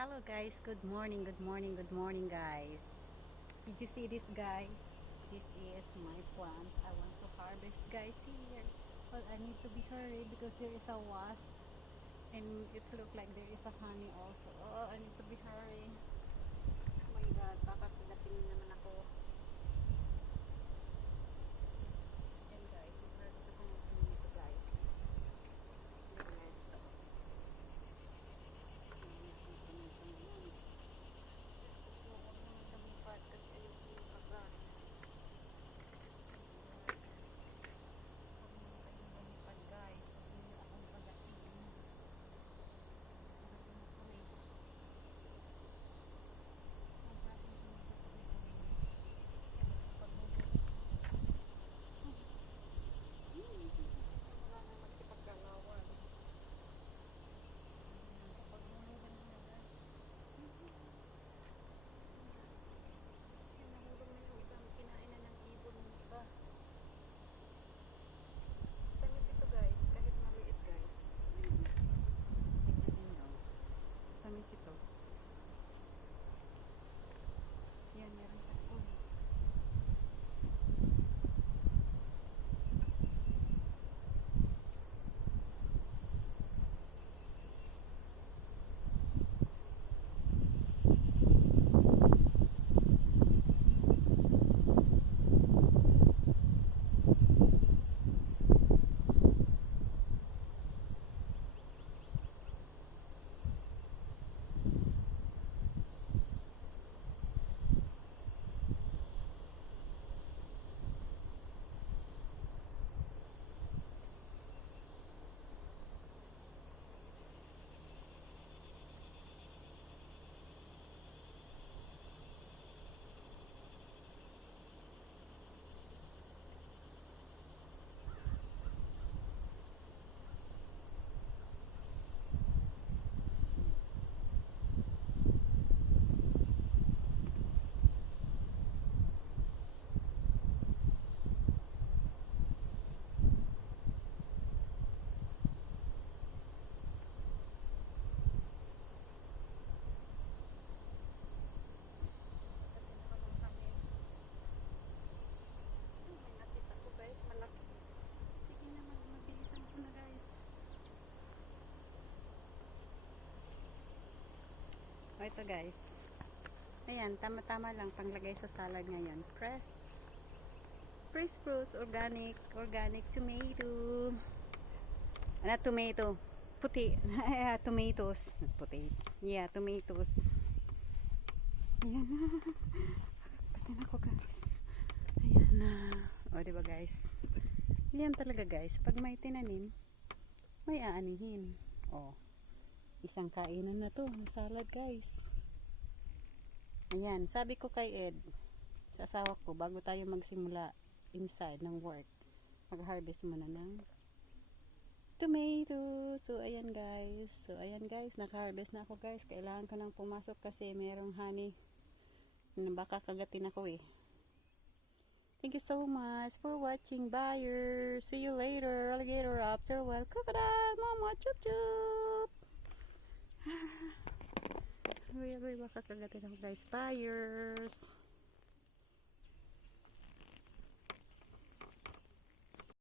Hello guys, good morning, good morning, good morning guys. Did you see this guys? This is my plant. I want to harvest guys here. But I need to be hurry because there is a wasp and it looks like there is a honey also. Oh, I need to be hurry. Oh my god, papapagating naman ako. And guys, i-harvest ako ng tomato guys. There guys, ito. Ayan, ang tomato naman. So, huwag naman lumipad kasi ayoko magkaga. Huwag naman kayong lumipad guys. Huwag niyo akong pagatiin. Pagatin ako eh. Ang ating tomato ko gagawin. Paghuhuli. Wala nang magsipagkalawan. Ayan, paghuli na nila guys. Yan, nahulog na yung isang kinain na ng ibon ng isa. Tamis ito guys, kahit maliit guys. Ayan. Tignan ninyo. Tamis ito. Yan, meron pa. Uy. May nakita ko guys, malaki. Sige na, mabilisan ko na guys. O ito guys. Ayan, tama-tama lang panglagay sa salad ngayon. Fresh fruits, organic tomato. Ano tomato? Puti. Tomatoes. Puti. Yeah, tomatoes. Ayan na. Pati na ako guys. Ayan na. O diba guys? Ayan talaga guys. Pag may tinanim, may aanihin. O. Isang kainan na to. Salad guys. Ayan. Sabi ko kay Ed, sa asawa ko, bago tayo magsimula inside ng work, mag-harvest muna ng tomato. So ayan guys, naka-harvest na ako guys. Kailangan ko nang pumasok kasi merong honey na baka kagatin ako eh. Thank you so much for watching, buyers. See you later. Alligator, after a while, crocodile, mama, chup chup. Really baka kagatin ako guys, buyers.